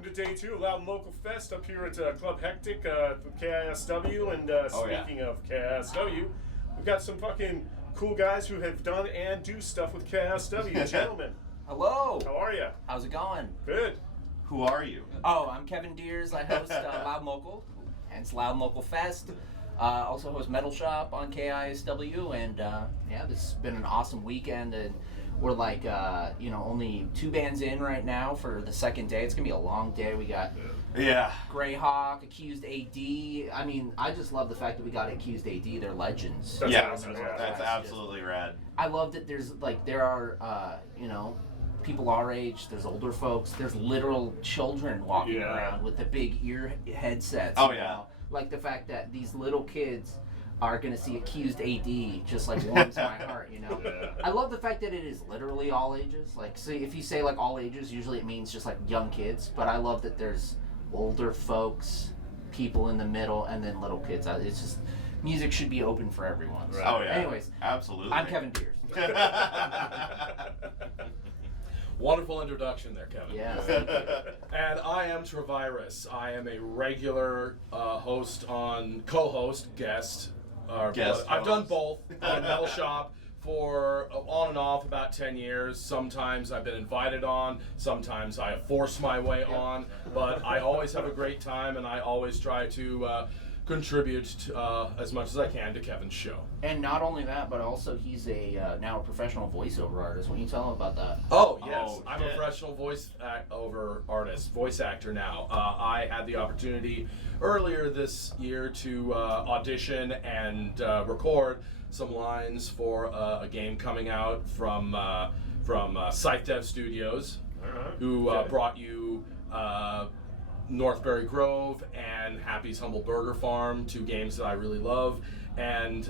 welcome to day 2 of Loud and Local Fest up here at Club Hektic with KISW. And speaking of KISW, we've got some fucking cool guys who have done and do stuff with KISW. Gentlemen. Hello. How are you? How's it going? Good. Who are you? Oh, I'm Kevin Diers. I host Loud and Local, hence Loud and Local Fest. Also host Metal Shop on KISW, and yeah, this has been an awesome weekend, and we're like, only 2 bands in right now for the second day. It's gonna be a long day. We got Greyhawk, Accused AD. I mean, I just love the fact that we got Accused AD. They're legends. That's absolutely rad. I love that there are people our age. There's older folks. There's literal children walking around with the big ear headsets. Oh, you know? Like the fact that these little kids are going to see Accused AD just like warms my heart, you know. I love the fact that it is literally all ages. Like, so if you say like all ages, usually it means just like young kids. But I love that there's older folks, people in the middle, and then little kids. It's just, music should be open for everyone. So, Oh yeah. Anyways, absolutely. I'm Kevin Diers. Wonderful introduction there, Kevin. Yeah. And I am Travirus. I am a regular co-host, guest. I've done both on Metal Shop for on and off about 10 years. Sometimes I've been invited on, sometimes I have forced my way on, but I always have a great time, and I always try to contribute as much as I can to Kevin's show. And not only that, but also he's now a professional voiceover artist. Why don't you tell him about that? Oh, yes. I'm a professional voice actor now. I had the opportunity earlier this year to audition and record some lines for a game coming out from Scythe Dev Studios, who brought you Northbury Grove and Happy's Humble Burger Farm, 2 games that I really love. And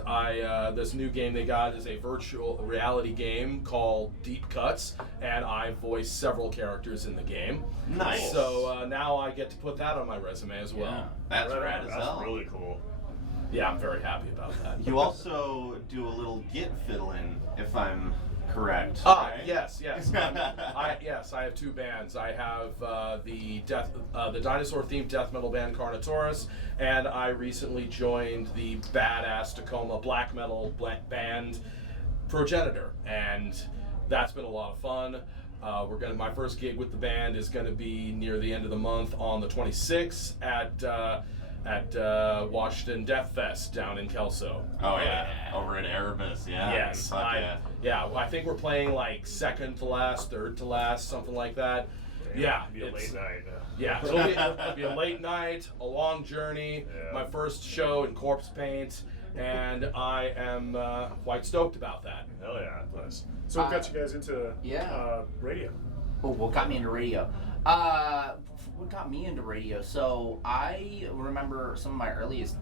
this new game they got is a virtual reality game called Deep Cuts, and I voice several characters in the game. Nice. So now I get to put that on my resume as well. Yeah. That's rad as hell. That's really cool. Yeah, I'm very happy about that. You also do a little git fiddling, if I'm correct. Right? Yes. I have 2 bands. I have the dinosaur-themed death metal band Carnotaurus, and I recently joined the badass Tacoma black metal band Progenitor, and that's been a lot of fun. My first gig with the band is going to be near the end of the month on the 26th at Washington Death Fest down in Kelso. Oh yeah, over at Erebus, yeah. Yes, I think we're playing like second to last, third to last, something like that. Yeah, It'll be a late night. Yeah, it'll be a late night, a long journey. Yeah. My first show in corpse paint, and I am quite stoked about that. Hell yeah, nice. So what got you guys into radio? Oh, what got me into radio? What got me into radio? So I remember some of my earliest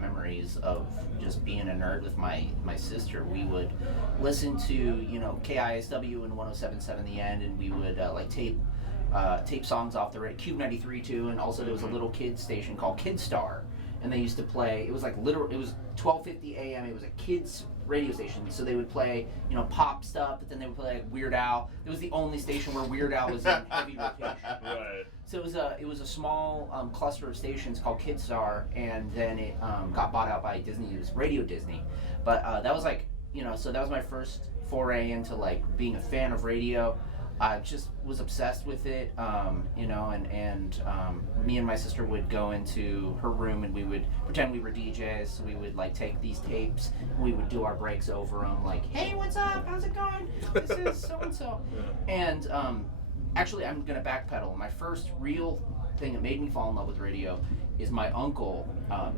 memories of just being a nerd with my sister. We would listen to KISW and 107.7 The End, and we would tape songs off the radio. Cube 93 too, and also there was a little kids station called Kidstar, and they used to play. It was like it was 12:50 a.m. It was a kids radio station, so they would play pop stuff, but then they would play like Weird Al. It was the only station where Weird Al was in heavy rotation. Right. So it was a small cluster of stations called Kidstar, and then it got bought out by Disney. It was Radio Disney, but that was so that was my first foray into like being a fan of radio. I just was obsessed with it, and me and my sister would go into her room and we would pretend we were DJs. So we would like take these tapes and we would do our breaks over them, like, "Hey, what's up? How's it going? This is so and so." And actually, I'm gonna backpedal. My first real thing that made me fall in love with radio is my uncle,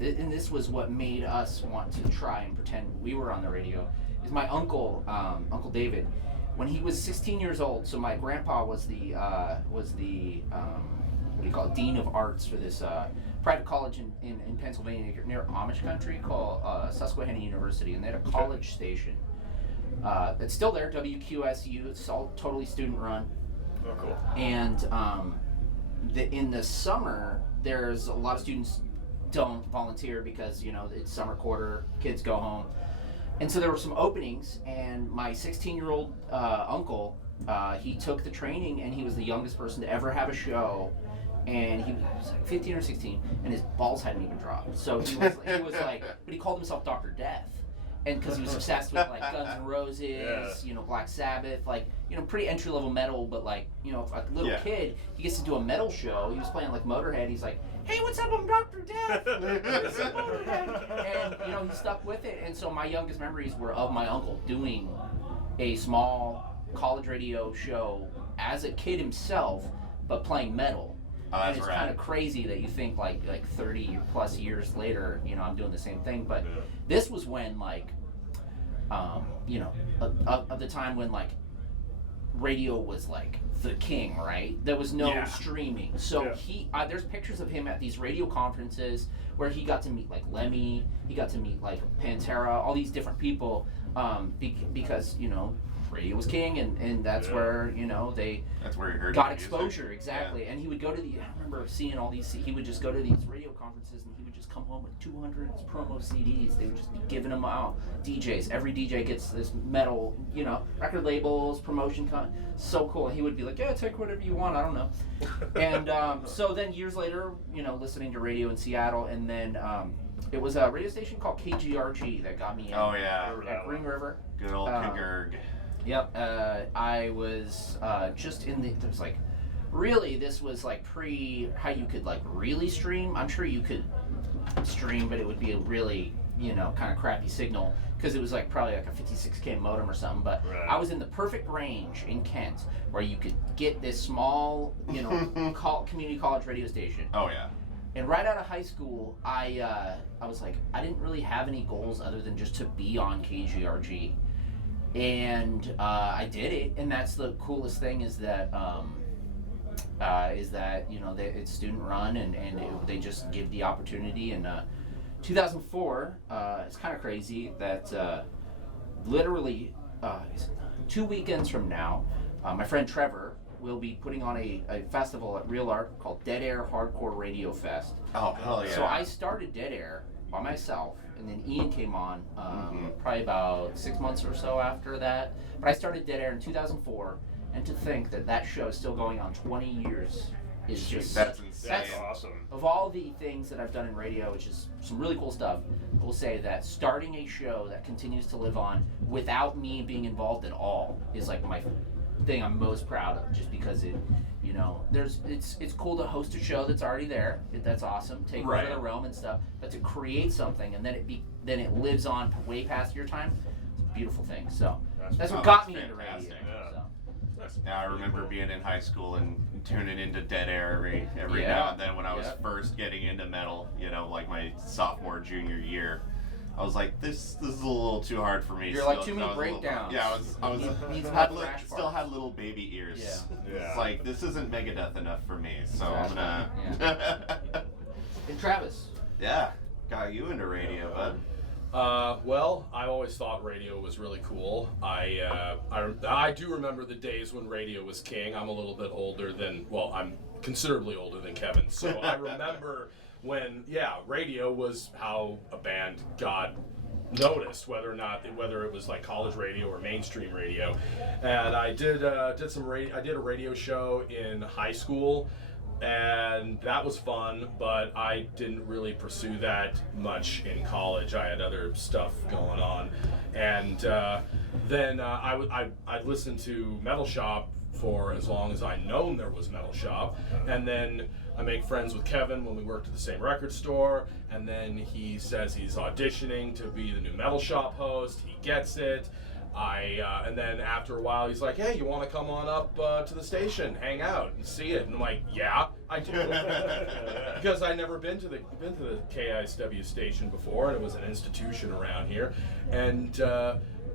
and this was what made us want to try and pretend we were on the radio. Is my uncle, Uncle David. When he was 16 years old, so my grandpa was the dean of arts for this private college in Pennsylvania near Amish country called Susquehanna University, and they had a college station that's still there, WQSU. It's all totally student run. Oh, cool. And in the summer, there's a lot of students don't volunteer because it's summer quarter, kids go home. And so there were some openings, and my 16-year-old uncle he took the training, and he was the youngest person to ever have a show. And he was like 15 or 16, and his balls hadn't even dropped. So he was like, but he called himself Dr. Death. And because he was obsessed with like Guns N' Roses, you know, Black Sabbath, like, you know, pretty entry-level metal, but like, you know, a little kid, he gets to do a metal show. He was playing like Motorhead. He's like, hey, what's up? I'm Dr. Death. This is Motorhead. And, you know, he stuck with it. And so my youngest memories were of my uncle doing a small college radio show as a kid himself, but playing metal. Oh, and it's kind of crazy that you think like 30 plus years later, you know, I'm doing the same thing. But this was when like, you know, of the time when like radio was like the king, right? There was no streaming. So there's pictures of him at these radio conferences where he got to meet like Lemmy, he got to meet like Pantera, all these different people, because, you know, radio was king, and that's where, you know, that's where he heard got exposure, exactly. And he would go to I remember seeing all these, he would just go to these radio conferences, and he would just come home with 200 promo CDs. They would just be giving them out. DJs, every DJ gets this metal, you know, record labels, promotion, so cool. And he would be like, yeah, take whatever you want, I don't know. And so then years later, you know, listening to radio in Seattle, and then it was a radio station called KGRG that got me in. Oh yeah, at Green River. Good old Pigurg. Yep, I was just in there was like, really, this was like pre how you could like really stream. I'm sure you could stream, but it would be a really, you know, kind of crappy signal, because it was like probably like a 56K modem or something. But I was in the perfect range in Kent where you could get this small, you know, community college radio station. Oh yeah. And right out of high school, I was like, I didn't really have any goals other than just to be on KGRG. And I did it, and that's the coolest thing is that you know, it's student run, and they just give the opportunity. And 2004, it's kind of crazy that literally 2 weekends from now, my friend Trevor will be putting on a festival at Real Art called Dead Air Hardcore Radio Fest. Oh hell yeah! So I started Dead Air by myself, and then Ian came on probably about 6 months or so after that. But I started Dead Air in 2004, and to think that that show is still going on 20 years is just that's insane. That's awesome. Of all the things that I've done in radio, which is some really cool stuff, I will say that starting a show that continues to live on without me being involved at all is like my thing I'm most proud of, just because it, you know, it's cool to host a show that's already there. That's awesome. Take over the realm and stuff. But to create something and then it lives on way past your time, it's a beautiful thing. So that's what got me into radio. So. Now I remember being in high school and tuning into Dead Air every now and then when I was first getting into metal, you know, like my sophomore, junior year. I was like, this is a little too hard for me. You're like too many breakdowns. Still had little baby ears. Yeah. It's like, this isn't Megadeth enough for me, so I'm gonna. And Travis. Yeah, got you into radio, bud. Well, I always thought radio was really cool. I do remember the days when radio was king. I'm a little bit older than, well, I'm considerably older than Kevin, so I remember when, radio was how a band got noticed, whether it was like college radio or mainstream radio. And I did a radio show in high school, and that was fun, but I didn't really pursue that much in college. I had other stuff going on, and then I listened to Metal Shop for as long as I'd known there was Metal Shop, and then I make friends with Kevin when we worked at the same record store, and then he says he's auditioning to be the new Metal Shop host. He gets it. And then after a while, he's like, hey, you want to come on up to the station, hang out, and see it? And I'm like, yeah, I do. Because I'd never been to the KISW station before, and it was an institution around here. And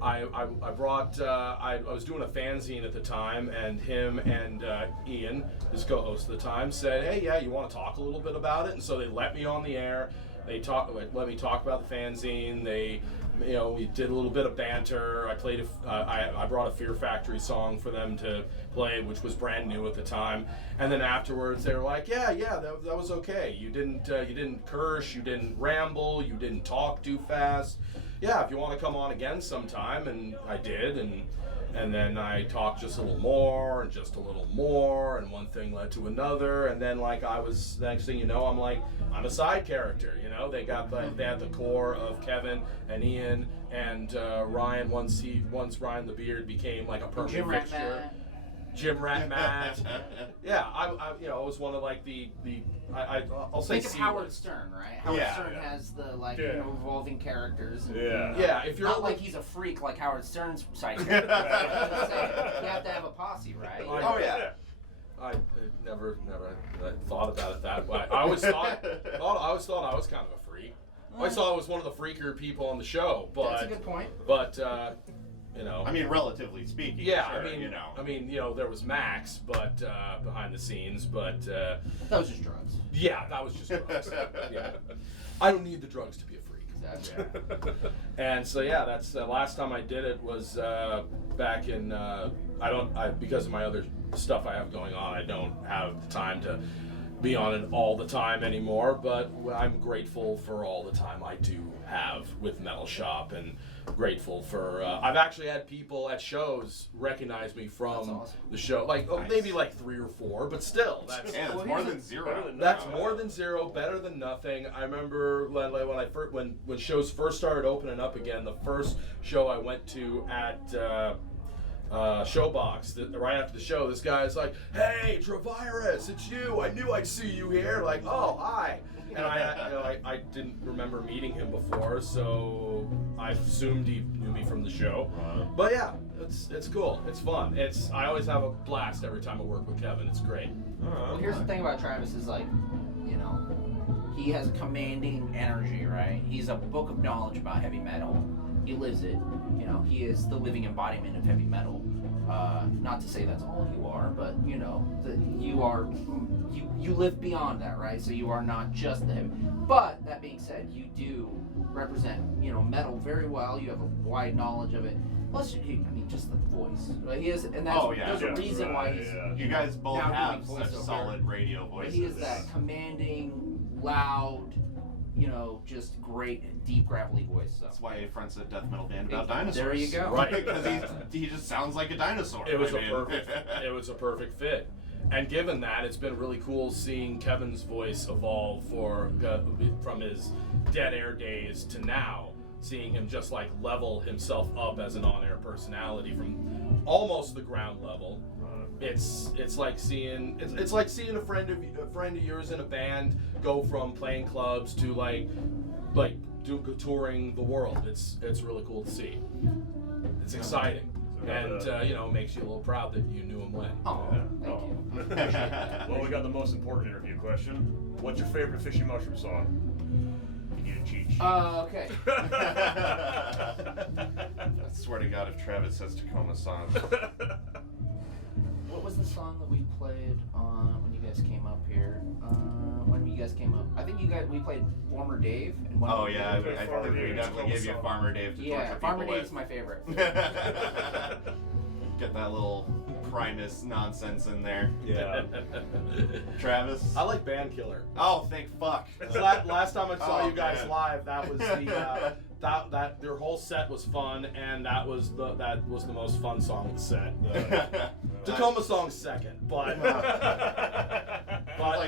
I was doing a fanzine at the time, and him and Ian, his co-host at the time, said, hey, yeah, you want to talk a little bit about it? And so they let me on the air. They let me talk about the fanzine. We did a little bit of banter. I brought a Fear Factory song for them to play, which was brand new at the time. And then afterwards, they were like, yeah, that was okay. You didn't curse, you didn't ramble, you didn't talk too fast. yeah, if you want to come on again sometime, and I did, and then I talked just a little more and just a little more, and one thing led to another, and then like next thing you know, I'm a side character. You know, they had the core of Kevin and Ian and Ryan. Once Ryan the Beard became like a permanent fixture. Jim Rat Matt. Yeah, I was one of like I'll say. Think of Howard Stern, right? Howard Stern has the evolving characters. And, if you're not like he's a freak like Howard Stern's sidekick. You have to have a posse, right? I never thought about it that way. I always thought I was kind of a freak. I always thought I was one of the freaker people on the show. But that's a good point. But I mean, relatively speaking. Yeah, sure, there was Max, but behind the scenes, but that was just drugs. Yeah, that was just drugs. Yeah, I don't need the drugs to be a freak. Exactly. Yeah. And so that's the last time I did it was back in. Because of my other stuff I have going on, I don't have the time to be on it all the time anymore. But I'm grateful for all the time I do have with Metal Shop, and grateful for I've actually had people at shows recognize me from the show, maybe like 3 or 4, but still that's more than zero. That's more than zero, better than nothing. I remember when shows first started opening up again, the first show I went to at Showbox, right after the show, this guy's like, "Hey, Travirus, it's you. I knew I'd see you here." Like, "Oh, hi." And I didn't remember meeting him before, so I assumed he knew me from the show. But yeah, it's cool. It's fun. I always have a blast every time I work with Kevin. It's great. Well, here's the thing about Travis is he has a commanding energy, right? He's a book of knowledge about heavy metal. He lives it. He is the living embodiment of heavy metal. Not to say that's all you are, but you live beyond that, right? So you are not just the heavy. But that being said, you do represent metal very well. You have a wide knowledge of it. Plus, just the voice. Right? He is, and there's a reason why he's. You guys both have such solid radio voices. He is that commanding, loud, just great, deep, gravelly voice. So. That's why he fronts a death metal band about dinosaurs. There you go. Right, because he just sounds like a dinosaur. It was a perfect fit. And given that, it's been really cool seeing Kevin's voice evolve from his dead air days to now. Seeing him just level himself up as an on-air personality from almost the ground level. It's like seeing a friend of yours in a band go from playing clubs to touring the world. It's really cool to see. It's exciting. And makes you a little proud that you knew him when. Oh, thank you. Well, we got the most important interview question. What's your favorite Fishy Mushroom song? You need a cheat sheet. Okay. I swear to God, if Travis says Tacoma song. What was the song that we played when you guys came up here? When you guys came up, I think we played Farmer Dave. And I think we definitely gave you Farmer Dave to torture people Farmer with. Dave's my favorite. Get that little Primus nonsense in there. Yeah. Travis? I like Band Killer. Oh, thank fuck. Last time I saw you guys live, that was the that their whole set was fun, and that was the most fun song of the set. Tacoma song's second, but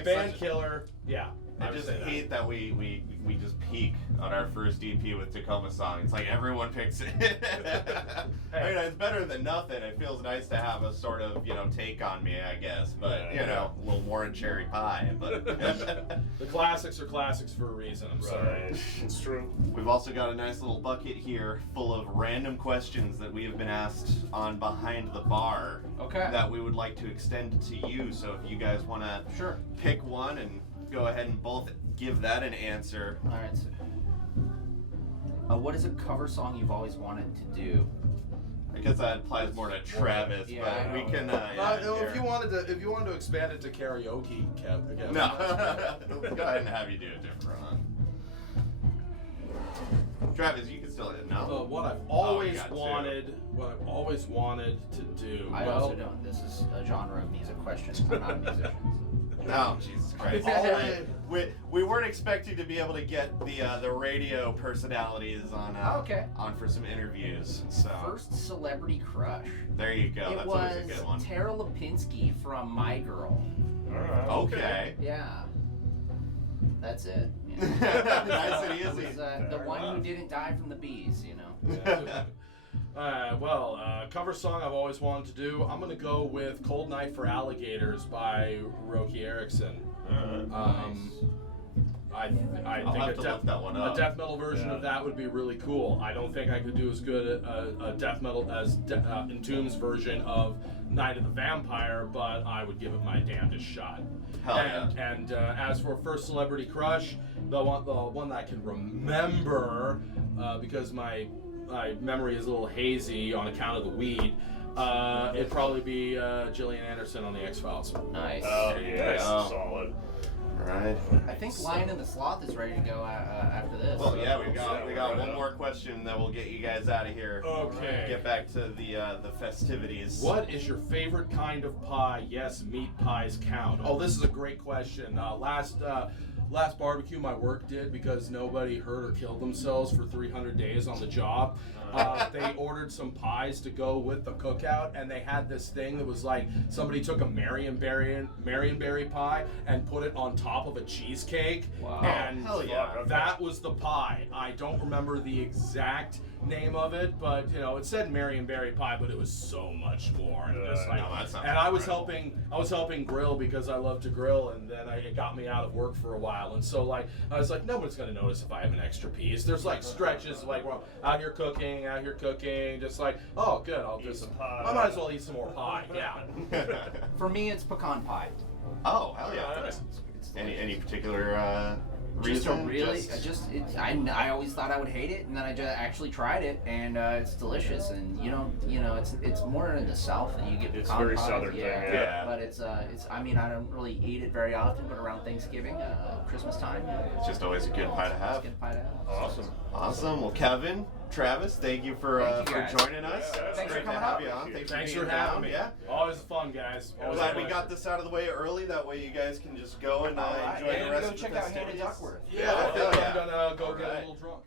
Band Killer, yeah. I just hate that we just peak on our first EP with Tacoma song. It's like everyone picks it. It's better than nothing. It feels nice to have a sort of take on me, I guess. But a little more in cherry pie. But the classics are classics for a reason. I'm sorry. It's true. We've also got a nice little bucket here full of random questions that we have been asked on Behind the Bar. Okay. That we would like to extend to you. So if you guys want to pick one and go ahead and both give that an answer. All right. So, what is a cover song you've always wanted to do? I guess that applies more to Travis, but we can. If you wanted to expand it to karaoke, Kevin. No, go ahead and have you do a different one. Travis, you can Still in, no? What I've always wanted to do. I also don't. This is a genre of music questions. I'm not a musician. No, Jesus Christ. We weren't expecting to be able to get the radio personalities on on for some interviews. So First celebrity crush. there you go. That's always a good one. It was Tara Lipinski from My Girl. Okay. Yeah. That's it. Nice and easy. It was the one who didn't die from the bees, you know. Cover song I've always wanted to do. I'm gonna go with "Cold Night for Alligators" by Roky Erickson. I think a death metal version of that would be really cool. I don't think I could do as good a death metal as Entombed's version of Night of the Vampire, but I would give it my damnedest shot. And as for first celebrity crush, the one that I can remember, because my memory is a little hazy on account of the weed, it'd probably be Gillian Anderson on the X-Files. Nice. Oh, yeah, solid. Right. I think Lion and the Sloth is ready to go after this. Well, yeah, we got one more question that will get you guys out of here. Okay. Get back to the festivities. What is your favorite kind of pie? Yes, meat pies count. Oh, this is a great question. Last barbecue my work did, because nobody hurt or killed themselves for 300 days on the job. They ordered some pies to go with the cookout, and they had this thing that was like somebody took a Marionberry pie and put it on top of a cheesecake. Wow. And hell yeah. that was the pie. I don't remember the exact name of it, but it said Marionberry pie, but it was so much more. And I was helping grill, because I love to grill, and then it got me out of work for a while, and so I was like, nobody's gonna notice if I have an extra piece. There's stretches we're out here cooking, just oh good, I might as well eat some more pie. Yeah. For me, it's pecan pie. Oh, hell yeah. Any particular reason? I always thought I would hate it, and then I just actually tried it, and it's delicious. And it's more in the South that you get pecan It's very pie. southern thing, yeah. But it's I don't really eat it very often, but around Thanksgiving, Christmas time, It's just always a good pie to have. It's a good pie to have. Awesome. Well, Kevin, Travis, thank you for joining us. Yeah, It's thanks great for coming to have up. you on. Thanks for for having me. Yeah. Always fun, guys. I'm glad we got this out of the way early. That way you guys can just go and enjoy the rest of the festivities. Check out Hannah Duckworth. Yeah, I think I'm gonna go get a little drunk.